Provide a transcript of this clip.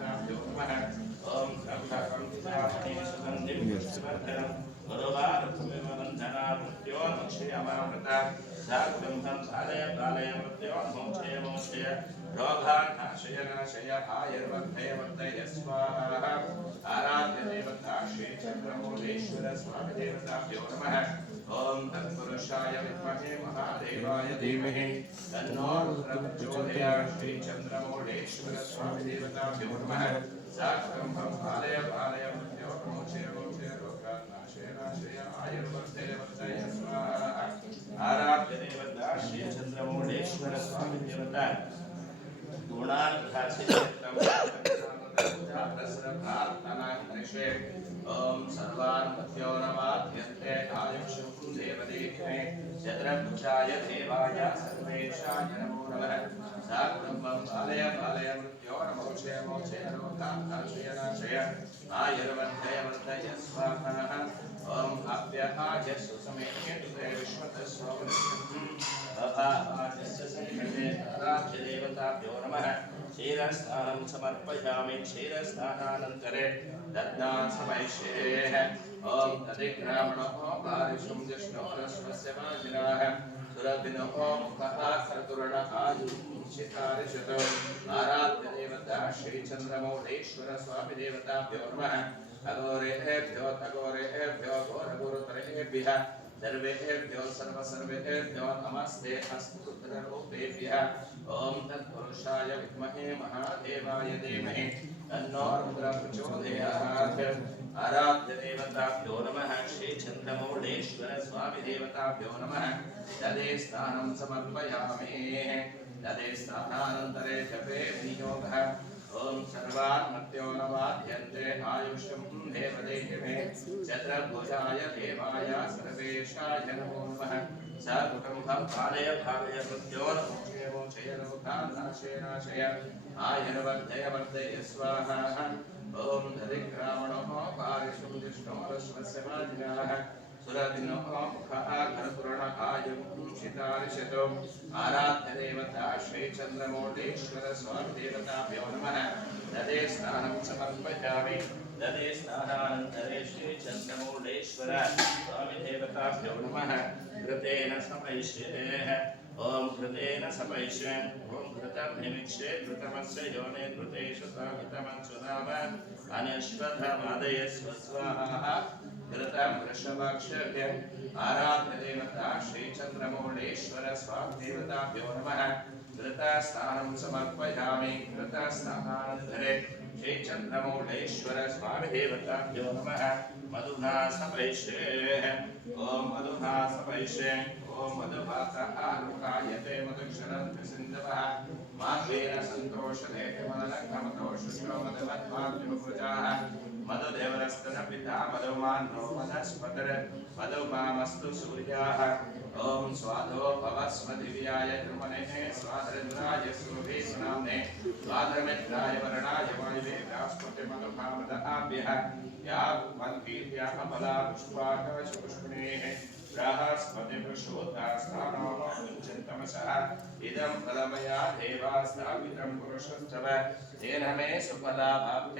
देवताभ्यो नमः ओम ब्रह्मकं सुगन्धिं पुष्टिवर्धनं गुरुवारत्वमेव वन्दना मृत्योर्मुक्षीयमामृता साग्रंथं सालय कालय मृत्योर्मोक्षय मोक्षय रोगान्नाशय नाशय आयुर्वर्धय वर्धय स्वाहा आराध्य देवता श्री चन्द्रमौळीश्वर स्वामी देवताभ्यो नमः ओम तत्पुरुषाय विद्महे महादेवाय धीमहि तन्नो रुद्रः प्रचोदयात् श्री चन्द्रमौळीश्वर स्वामी देवताभ्यो नमः साग्रंथं सालय कालय मृत्योर्मोक्षय मोक्षय रोगान्नाशय नाशय आयुर्वर्धय वर्धय स्वाहा आराध्य देवता श्री चन्द्रमौळीश्वर स्वामी देवता ओम सर्वान्मत्यो नमाद्यन्ते आयुष्यं देवदेहे चतुर्भुजाय देवाय सर्वेशाय नमो नमः साग्रंथं बालय बालय मृत्योर्मोक्षय मोक्षय रोगान्नाशय नाशय आयुर्वर्धय वर्धय स्वाहा ओम अभ्यहाय सुसमेते विश्वतस्वम् अभावाजस्य सन्निधे आराध्य देवताभ्यो नमः क्षीरस्नानं समर्पयामि क्षीरस्नानानन्तरे दद्नान् समयिष्येः ॐ तदिग्रामणो पारिशुं जिष्णोरश्वस्य वाजिनाः सुरभिनो मुखः कर्तुरणः आयुषितारिषतो आराध्य देवता श्रीचन्द्रमौळीश्वर स्वामी देवताभ्यो नमः अघोरेभ्यो घोरगुरुतरेभ्यः सर्वेभ्यो सर्वेभ्यो नमस्ते अस्तु रुद्ररूपेभ्यः ओम तत्पुरुषाय विद्महे महादेवाय धीमहि तन्नो रुद्रः प्रचोदयात् आराध्य देवताभ्यो नमः श्री चन्द्रमौळीश्वर स्वामी देवताभ्यो नमः तदे स्नानं समर्पयामि तदे स्नानानन्तरे जपे विनियोगः ओम सर्वान्मत्यो नमाद्यन्ते आयुष्यं देवदेहे चतुर्भुजाय देवाय सर्वेशाय नमो नमः साकुटुम्बं पालय भावय मृत्योर्मोक्षय मोक्षय रोगान्नाशय नाशय आयुर्वर्धय वर्धय स्वाहा ओम दधिग्रामणो पारिशुं जिष्णोरश्वस्य वाजिनाः सुरभिनो मुखः कर्तुरणः आयुषितारिषतो आराध्य देवता श्री चन्द्रमौळीश्वर स्वामी देवताभ्यो नमः तदे स्नानं समर्पयामि तदे स्नानानन्तरे श्री चन्द्रमौळीश्वर स्वामी देवताभ्यो नमः घृतेन समयिष्येः ओम घृतेन समयिष्ये ओम घृतं निमिक्षे घृतमस्य योने घृतेषु घृतमंसुनाम अनश्वत्थमादयस्व स्वाहा घृतं वृषभाक्षभ्यं आराध्य देवता श्री चन्द्रमौळीश्वर स्वामी देवताभ्यो नमः घृतस्नानं समर्पयामि घृतस्नानानन्तरे श्री चन्द्रमौळीश्वर स्वामी देवताभ्यो नमः मधुना समयिष्ये ओम मधुना समयिष्ये ओम मधुभासहारुकायते मधुक्षरन्ति सिन्धवः मार्गेण सन्तोषदे कमलकमतोषुषो मधुमध्वाभ्युभुजाः मधुदेवरस्तनपिता मधुमान्नो वनस्पतिर् मधुमामस्तु सूर्याः ओम स्वादो भवस्मदिव्याय धर्मनेः स्वादरिन्द्राय सुभीसुनाम्ने स्वाधर्मित्राय वरणाय वायुवे बृहस्पतिमधुभामदहाभ्यः या वन्तीर्याः फला पुष्पाकवशपुष्पिणेः बृहस्पतिवृषोत्तास्थानो मुञ्चन्तमसः इदं फलमया देवा स्थापितं पुरुषस्तव तेन मे सुफलाभाप्य